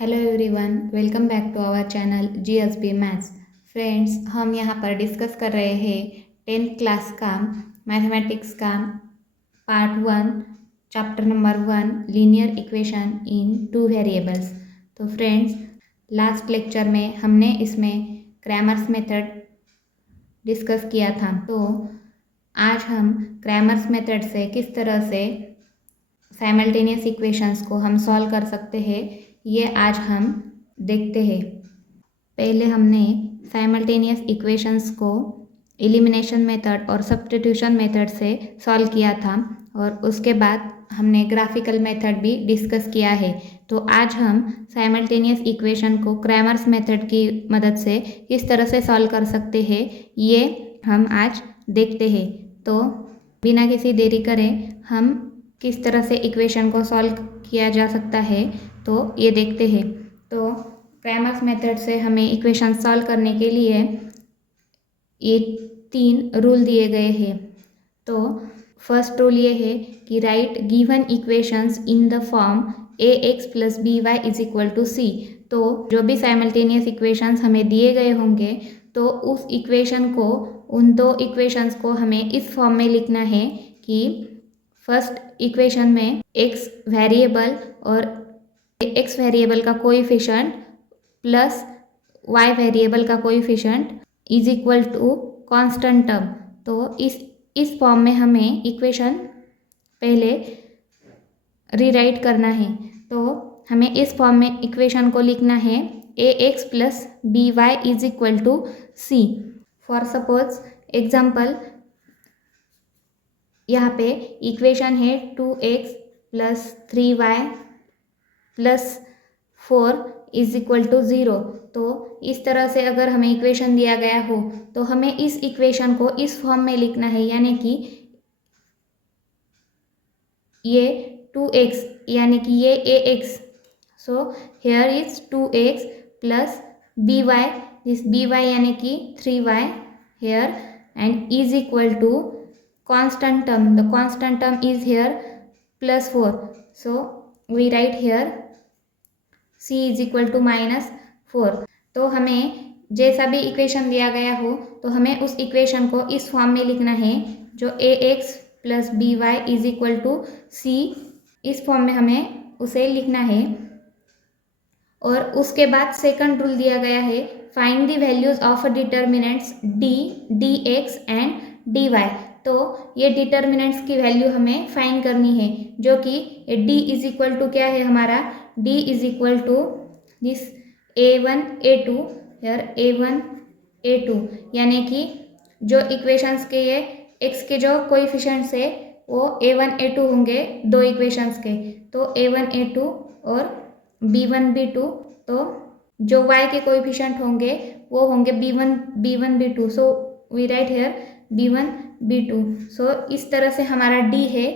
Hello everyone, welcome back to our channel GSB maths. Friends, हम यहाँ पर डिस्कस कर रहे हैं 10th क्लास का मैथमेटिक्स का पार्ट 1 chapter number 1 linear equation in two variables. तो फ्रेंड्स, लास्ट लेक्चर में हमने इसमें क्रैमर्स मेथड डिस्कस किया था। तो आज हम क्रैमर्स मेथड से किस तरह से साइमल्टेनियस इक्वेशंस को हम सॉल्व कर सकते हैं, ये आज हम देखते हैं। पहले हमने साइमल्टेनियस इक्वेशंस को एलिमिनेशन मेथड और सब्स्टिट्यूशन मेथड से सॉल्व किया था और उसके बाद हमने ग्राफिकल मेथड भी डिस्कस किया है। तो आज हम साइमल्टेनियस इक्वेशन को क्रैमर्स मेथड की मदद से किस तरह से सॉल्व कर सकते हैं, ये हम आज देखते हैं। तो बिना किसी देरी करे हम किस तरह से इक्वेशन को सॉल्व किया जा सकता है, तो ये देखते हैं। तो क्रैमर्स मेथड से हमें इक्वेशन सॉल्व करने के लिए ये 3 रूल दिए गए हैं। तो फर्स्ट रूल ये है कि write given equations in the form ax plus by is equal to c. तो जो भी साइमल्टेनियस इक्वेशंस हमें दिए गए होंगे, तो उस इक्वेशन को, उन दो इक्वेशंस को हमें इस फॉर्म में लिखना है कि फर्स्ट इक्वेशन में x वेरिएबल और x वेरिएबल का कोएफिशिएंट प्लस y वेरिएबल का coefficient is equal to constant term. तो इस फॉर्म में हमें इक्वेशन पहले रीराइट करना है। तो हमें इस फॉर्म में इक्वेशन को लिखना है ax plus by is equal to c। For suppose example, यहाँ पे इक्वेशन है 2x plus 3y plus 4 is equal to 0। तो इस तरह से अगर हमें इक्वेशन दिया गया हो, तो हमें इस इक्वेशन को इस फॉर्म में लिखना है, यानी कि ये 2x यानी कि ये ax। So here is 2x plus by, this by यानी कि 3y here, and is equal to constant term. The constant term is here plus 4. So we write here c is equal to minus 4. तो हमें जैसा भी इक्वेशन दिया गया हो, तो हमें उस इक्वेशन को इस फॉर्म में लिखना है, जो ax plus by is equal to c, इस फॉर्म में हमें उसे लिखना है। और उसके बाद सेकंड रूल दिया गया है, find the values of determinants d, dx and dy। तो ये डिटर्मिनेंट्स की वैल्यू हमें फाइंड करनी है, जो कि d इज इक्वल टू क्या है हमारा, d is equal to this a1 a2 यार a1 a2, यानी कि जो इक्वेशंस के ये x के जो कोएफिशिएंट्स है वो a1 a2 होंगे दो इक्वेशंस के। तो a1 a2 और b1 b2। तो जो y के कोएफिशिएंट होंगे वो होंगे b1 b2। So we write here b1 b2। सो इस तरह से हमारा d है,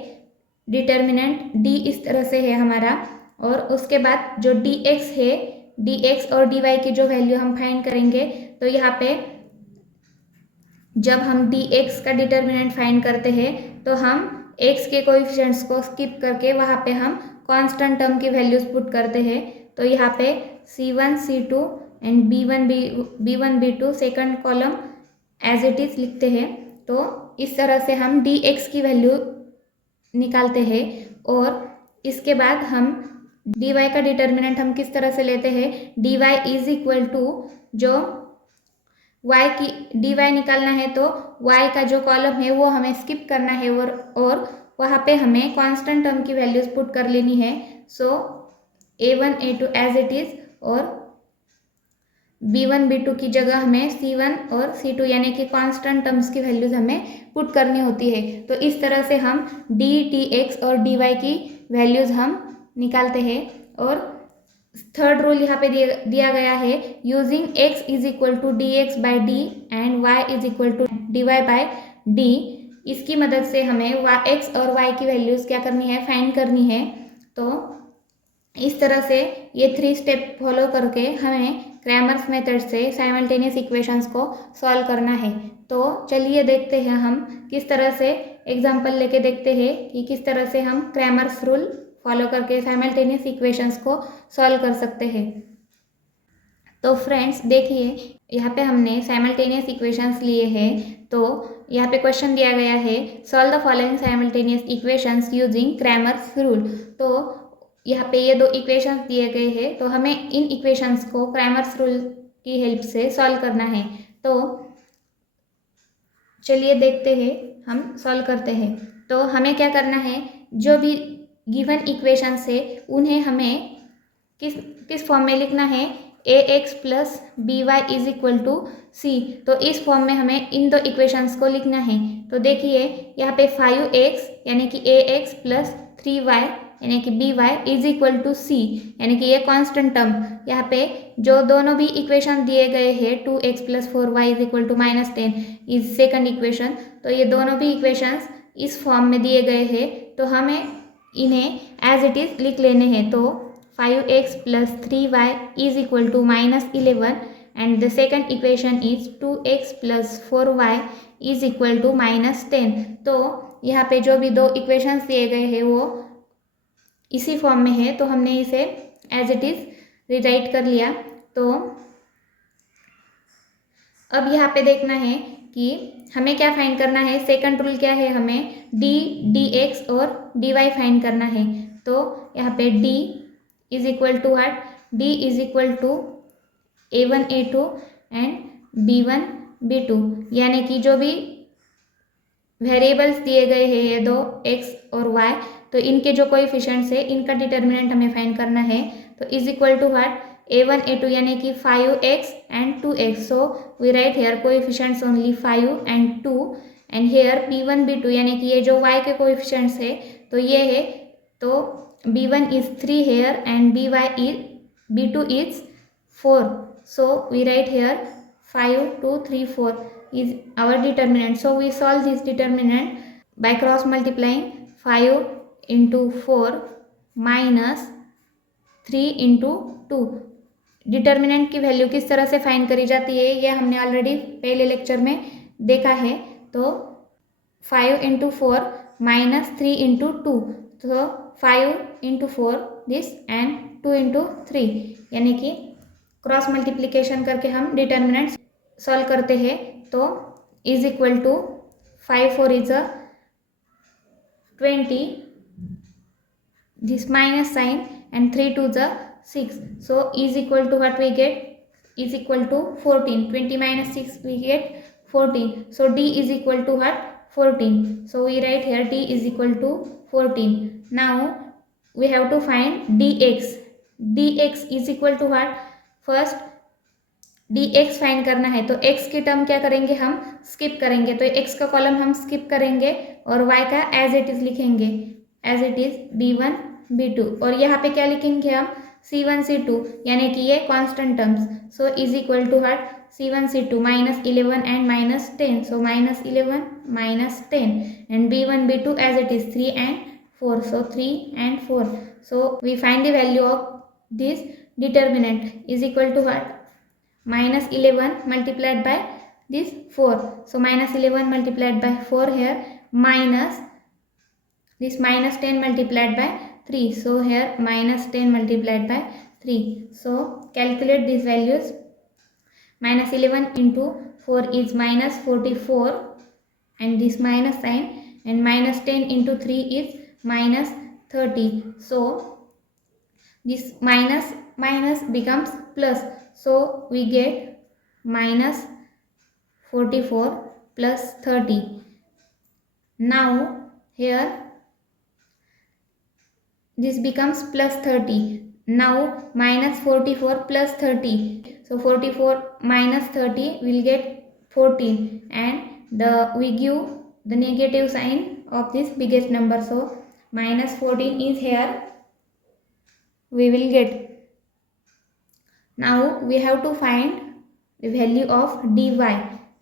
डिटर्मिनेंट d इस तरह से है हमारा। और उसके बाद जो dx है, dx और dy की जो वैल्यू हम फाइंड करेंगे, तो यहाँ पे जब हम dx का डिटर्मिनेंट फाइंड करते हैं, तो हम x के कोएफिशिएंट्स को स्किप करके वहाँ पे हम कांस्टेंट टर्म की वैल्यूज पुट करते हैं। तो यहाँ पे c1 c2 and b1 b2 second column as it is लिखते हैं। तो इस तरह से हम dx की वैल्यू निकालते हैं। और इसके बाद हम dy का डिटर्मिनेंट हम किस तरह से लेते हैं, dy इज इक्वल टू जो y की dy निकालना है, तो y का जो कॉलम है वो हमें स्किप करना है और वहाँ पे हमें कांस्टेंट टर्म की वैल्यूज पुट कर लेनी है। सो a1 a2 as it is, और b1 b2 की जगह हमें c1 और c2 यानी कि कांस्टेंट टर्म्स की वैल्यूज हमें पुट करनी होती है। तो इस तरह से हम d, dx और dy की वैल्यूज हम निकालते हैं। और थर्ड रूल यहाँ पे दिया गया है, using x is equal to dx by D and y is equal to dy by D. इसकी मदद से हमें x और y की वैल्यूज क्या करनी है, फाइंड करनी है। तो इस तरह से ये 3 स्टेप फॉलो करके हमें क्रैमर्स मेथड से साइमल्टेनियस इक्वेशंस को सॉल्व करना है। तो चलिए देखते हैं हम किस तरह से, एग्जांपल लेके देखते हैं कि किस तरह से हम क्रैमर्स रूल फॉलो करके साइमल्टेनियस इक्वेशंस को सॉल्व कर सकते हैं। तो फ्रेंड्स देखिए, यहाँ पे हमने साइमल्टेनियस इक्वेशंस लिए हैं। तो यहाँ पे क्वेश्चन दिया गया है, solve the following simultaneous equations using Cramer's rule. तो यहाँ पे ये दो इक्वेशंस दिए गए हैं, तो हमें इन इक्वेशंस को क्रैमर्स रूल की हेल्प से सॉल्व करना है। तो चलिए देखते हैं, हम सॉल्व करते हैं। तो हमें क्या करना है, जो भी गिवन इक्वेशंस है उन्हें हमें किस फॉर्म में लिखना है, ax plus b y is equal to c. तो इस फॉर्म में हमें इन दो इक्वेशंस को लिखना है। तो देखिए यहाँ पे 5x यानी कि ax प्लस 3y यानी कि b y is equal to c, यानी कि ये कांस्टेंट टर्म। यहाँ पे जो दोनों भी इक्वेशन दिए गए हैं 2x plus 4y is equal to -10 is second equation. तो ये दोनों भी इक्वेशंस इस फॉर्म में दिए गए हैं, तो हमें इन्हें एज इट इज लिख लेने हैं। तो 5x plus 3y is equal to -11 and the second equation is 2x plus 4y is equal to -10। तो यहाँ पे जो भी दो इक्वेशंस दिए गए हैं वो इसी फॉर्म में है, तो हमने इसे एज इट इज रिराइट कर लिया। तो अब यहाँ पे देखना है कि हमें क्या फाइंड करना है। सेकंड रूल क्या है, हमें dx और dy फाइंड करना है। तो यहाँ पे d is equal to what, d is equal to a1 a2 and b1 b2, यानी कि जो भी वेरिएबल्स दिए गए हैं ये दो x और y, तो इनके जो कोएफिशिएंट्स है इनका डिटर्मिनेंट हमें फाइंड करना है। तो is equal to what, a1 a2 यानी कि 5x and 2x। So we write here coefficients only 5 and 2 and here b1 b2 यानी कि ये जो y के कोएफिशिएंट्स है तो ये है। तो b1 is 3 here and b2 is 4. So we write here 5 2 3 4 is our determinant. So we solve this determinant by cross multiplying 5 into 4 minus 3 into 2। डिटर्मिनेंट की वैल्यू किस तरह से फाइंड करी जाती है ये हमने ऑलरेडी पहले लेक्चर में देखा है। तो 5 into 4 minus 3 into 2, तो 5 into 4 this and 2 into 3, यानी कि क्रॉस मल्टीप्लिकेशन करके हम डिटर्मिनेंट सॉल्व करते हैं। तो इज इक्वल टू 5 4 is 20, this minus sign and 3 2 is 6, so is equal to what we get, is equal to 14, 20 minus 6 we get 14, so d is equal to what, 14, so we write here d is equal to 14. Now we have to find dx, dx is equal to what, first dx find करना है। तो x की टर्म क्या करेंगे, हम स्किप करेंगे। तो x का कॉलम हम स्किप करेंगे और y का एज इट इज लिखेंगे, as it is b1 b2, और यहाँ पे क्या लिखेंगे हम, c1 c2, यानी कि ये constant terms. So is equal to what, c1 c2 -11 and -10, so -11 -10 and b1 b2 as it is 3 and 4, so 3 and 4. So we find the value of this determinant is equal to what, -11 multiplied by this 4, so -11 multiplied by 4 here minus this -10 multiplied by 3, so here -10 multiplied by 3. So calculate these values, -11 into 4 is -44 and this minus sign, and -10 into 3 is -30, so this minus becomes plus, so we get -44 plus 30. Now here this becomes plus 30. Now -44 plus 30, so 44 minus 30 will get 14, and we give the negative sign of this biggest number, so -14 is here we will get. Now we have to find the value of dy,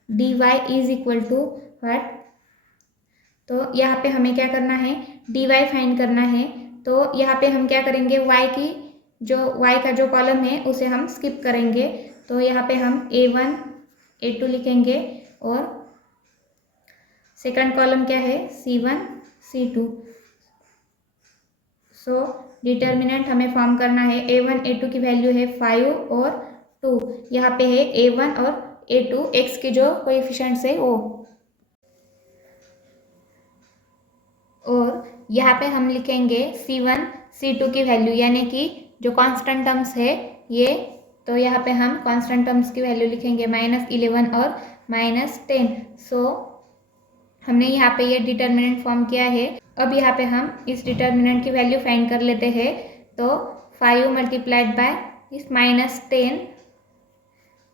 dy is equal to what, तो यहाँ पे हमें क्या करना है, dy find करना है। तो यहाँ पे हम क्या करेंगे, y का जो कॉलम है उसे हम स्किप करेंगे। तो यहाँ पे हम a1 a2 लिखेंगे और सेकंड कॉलम क्या है, c1 c2, सो डिटर्मिनेंट हमें फॉर्म करना है a1 a2 की वैल्यू है 5 और 2, यहाँ पे है a1 और a2 x के जो कोएफिशिएंट्स है वो, और यहाँ पे हम लिखेंगे c1 c2 की वैल्यू यानी कि जो कांस्टेंट टर्म्स है ये, तो यहाँ पे हम कांस्टेंट टर्म्स की वैल्यू लिखेंगे -11 और -10। सो हमने यहाँ पे ये डिटर्मिनेंट फॉर्म किया है। अब यहाँ पे हम इस डिटर्मिनेंट की वैल्यू फाइंड कर लेते हैं। तो 5 मल्टीप्लाइड बाय इस -10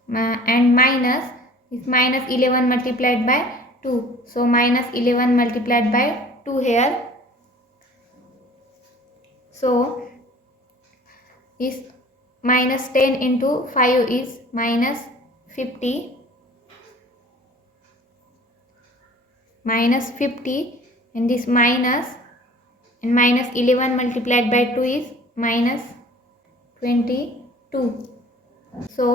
and minus is -11 multiplied by 2. So -11 multiplied by 2 here. So is -10 into 5 is -50, and this minus and -11 multiplied by 2 is -22. So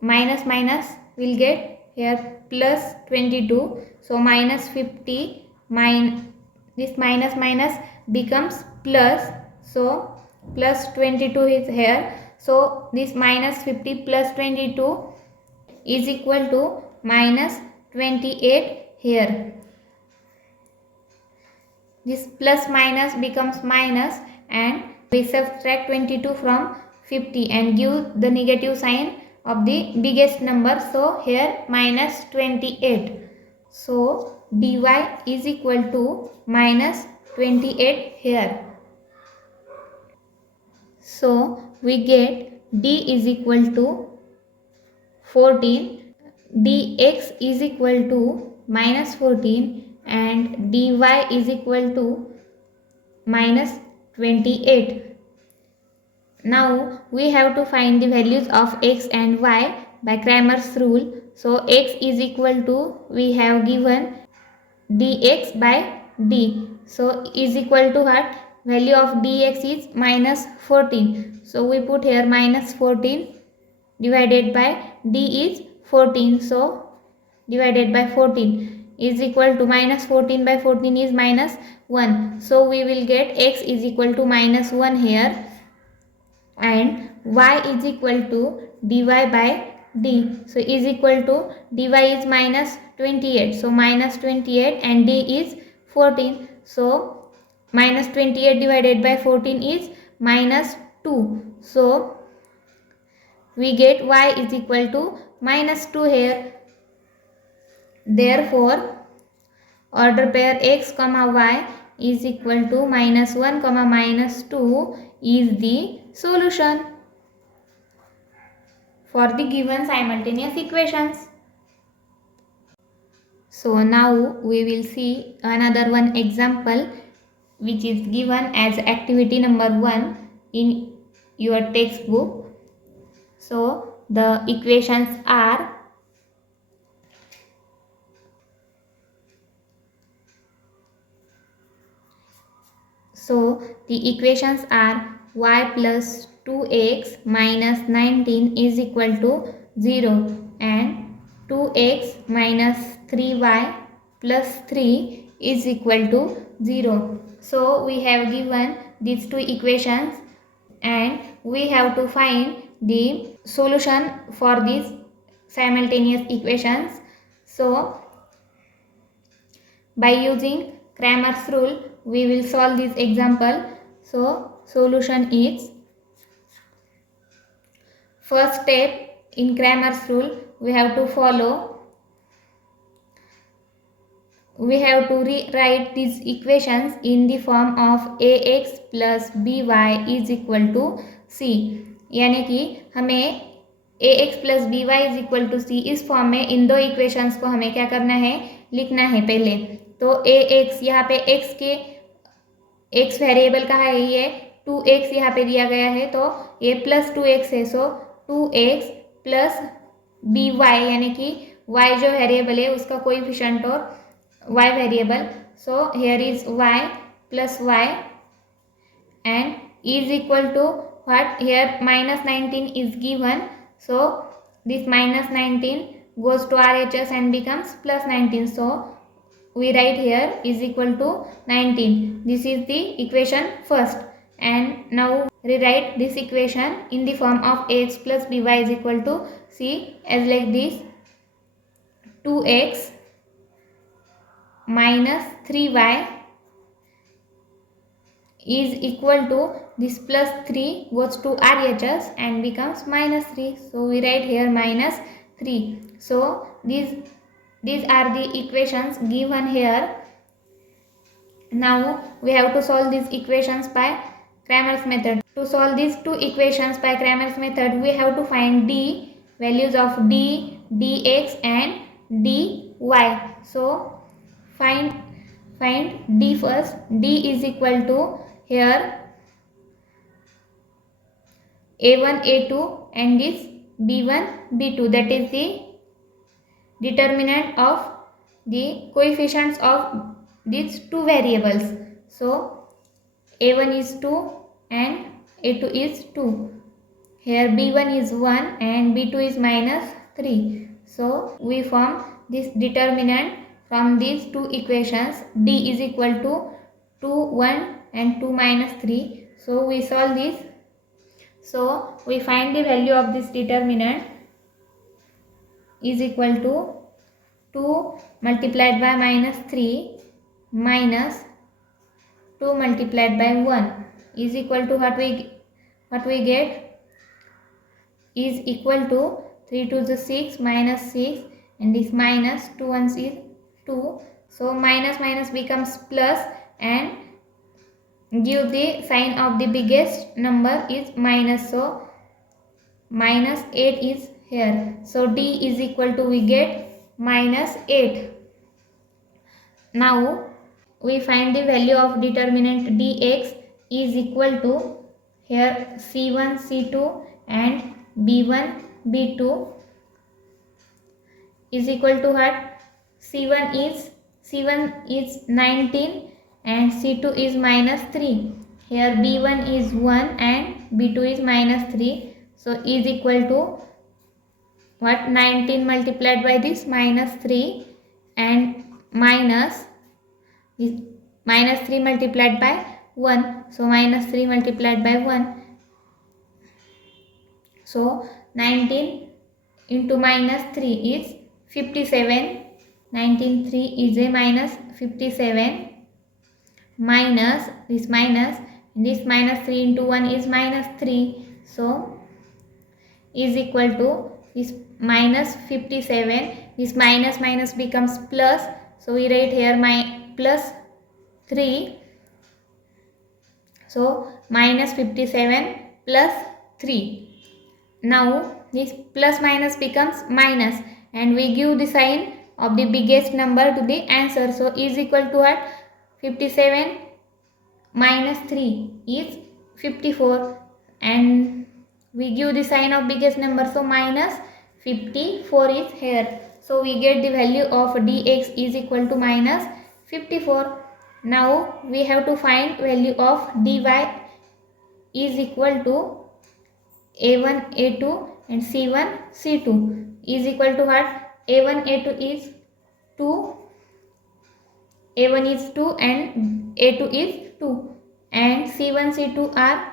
minus minus will get here plus 22. So -50 this minus minus becomes plus. So plus 22 is here. So this -50 plus 22 is equal to -28 here. This plus minus becomes minus, and we subtract 22 from 50 and give the negative sign of the biggest number. So here -28. So dy is equal to -28 here. So we get d is equal to 14, dx is equal to -14, and dy is equal to -28. Now we have to find the values of x and y by Cramer's rule. So x is equal to, we have given dx by d. So is equal to what? Value of dx is -14. So we put here -14 divided by d is 14. So divided by 14 is equal to -14 by 14 is -1. So we will get x is equal to -1 here, and y is equal to dy by d. So is equal to dy is -28. So -28 and d is 14. So -28 divided by 14 is -2. So we get y is equal to -2 here. Therefore order pair x comma y is equal to -1 comma -2 is the solution for the given simultaneous equations. So now we will see another one example which is given as activity number 1 in your textbook. So the equations are y plus 2x minus 19 is equal to 0, and 2x minus 3y plus 3 is equal to 0. So we have given these two equations, and we have to find the solution for these simultaneous equations. So by using Cramer's rule we will solve this example. So solution is, first step in Cramer's rule we have to follow. We have to rewrite these equations in the form of ax plus by is equal to c. यानी कि हमें ax plus by is equal to c इस form में इन दो इक्वेशंस को हमें क्या करना है, लिखना है पहले. तो ax यहाँ पे x के x वेरिएबल कहाँ है, ये 2x यहाँ पे दिया गया है, तो ये प्लस 2x है. सो 2x प्लस by यानी कि y जो वेरिएबल है उसका कोएफिशिएंट और y variable. So here is y plus y and is equal to what, here -19 is given. So this -19 goes to RHS and becomes +19. So we write here is equal to 19. This is the equation first. and now rewrite this equation in the form of ax plus by is equal to c as like this 2x minus 3y is equal to this plus 3 goes to RHS and becomes minus 3. So we write here minus 3. So these are the equations given here. Now we have to solve these equations by Cramer's method. To solve these two equations by Cramer's method, we have to find d, values of d, dx and dy. So find d first. D is equal to here a1 a2 and this b1 b2, that is the determinant of the coefficients of these two variables. So a1 is 2 and a2 is 2. Here b1 is 1 and b2 is minus 3. So we form this determinant from these two equations. D is equal to 2 1 and 2 minus 3. So we solve this. So we find the value of this determinant is equal to 2 multiplied by minus 3 minus 2 multiplied by 1 is equal to what we get is equal to 3 to the 6 minus 6 and this minus 2 ones is 2. So minus minus becomes plus and give the sign of the biggest number is minus. So minus 8 is here. So D is equal to we get minus 8. Now we find the value of determinant dx is equal to here c1 c2 and b1 b2 is equal to what? C1 is 19 and c2 is minus 3. Here b1 is 1 and b2 is minus 3. So is equal to what? 19 multiplied by this minus 3 and minus is minus 3 multiplied by 1. So minus 3 multiplied by 1. So 19 into minus 3 is 57. 19 3 is a minus 57 minus this minus 3 into 1 is minus 3. So is equal to this minus 57. This minus minus becomes plus. So we write here my plus 3. So minus 57 plus 3. Now this plus minus becomes minus and we give the sign of the biggest number to the answer. So is equal to what? 57 minus 3 is 54 and we give the sign of biggest number. So minus 54 is here. So we get the value of dx is equal to minus 54. Now we have to find value of dy is equal to a1 a2 and c1 c2 is equal to what? a1 a2 is 2, a1 is 2 and a2 is 2 and c1 c2 are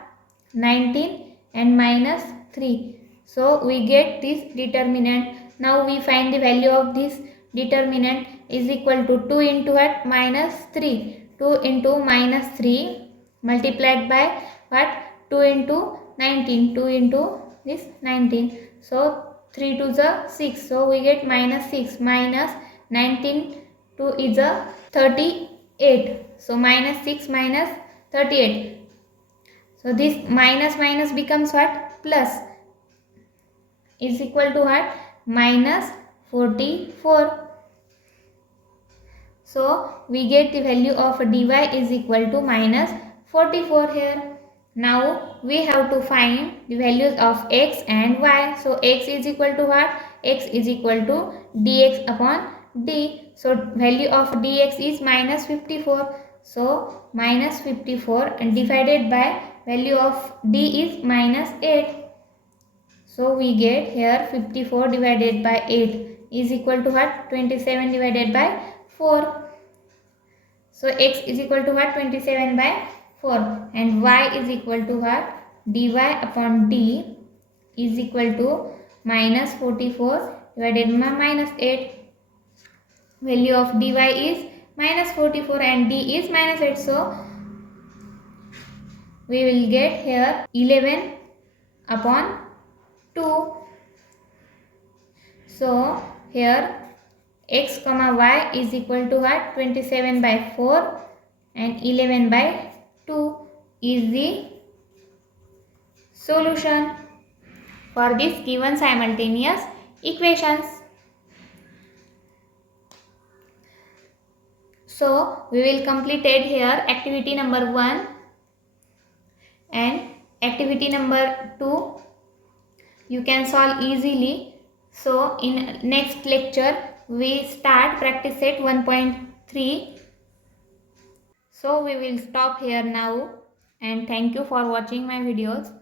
19 and minus 3. So we get this determinant. Now we find the value of this determinant is equal to 2 into what? Minus 3. 2 into minus 3 multiplied by what? 2 into 19. 2 into this 19. So 3 to the 6. So we get minus 6 minus 19 2 is a 38. So minus 6 minus 38. So this minus minus becomes what? Plus is equal to what? Minus 44. So we get the value of dy is equal to minus 44 here. Now we have to find the values of x and y. So x is equal to what? X is equal to dx upon d. So value of dx is minus 54. So minus 54 and divided by value of d is minus 8. So we get here 54 divided by 8 is equal to what? 27 divided by 4. So x is equal to what? 27 by 4 and y is equal to what? dy upon d is equal to minus 44 divided by minus 8. Value of dy is minus 44 and d is minus 8. So we will get here 11 upon 2. So here x comma y is equal to what? 27 by 4 and 11 by 2 is the solution for this given simultaneous equations. So we will complete it here activity number 1 and activity number 2 you can solve easily. So in next lecture we start practice set 1.3. So we will stop here now and thank you for watching my videos.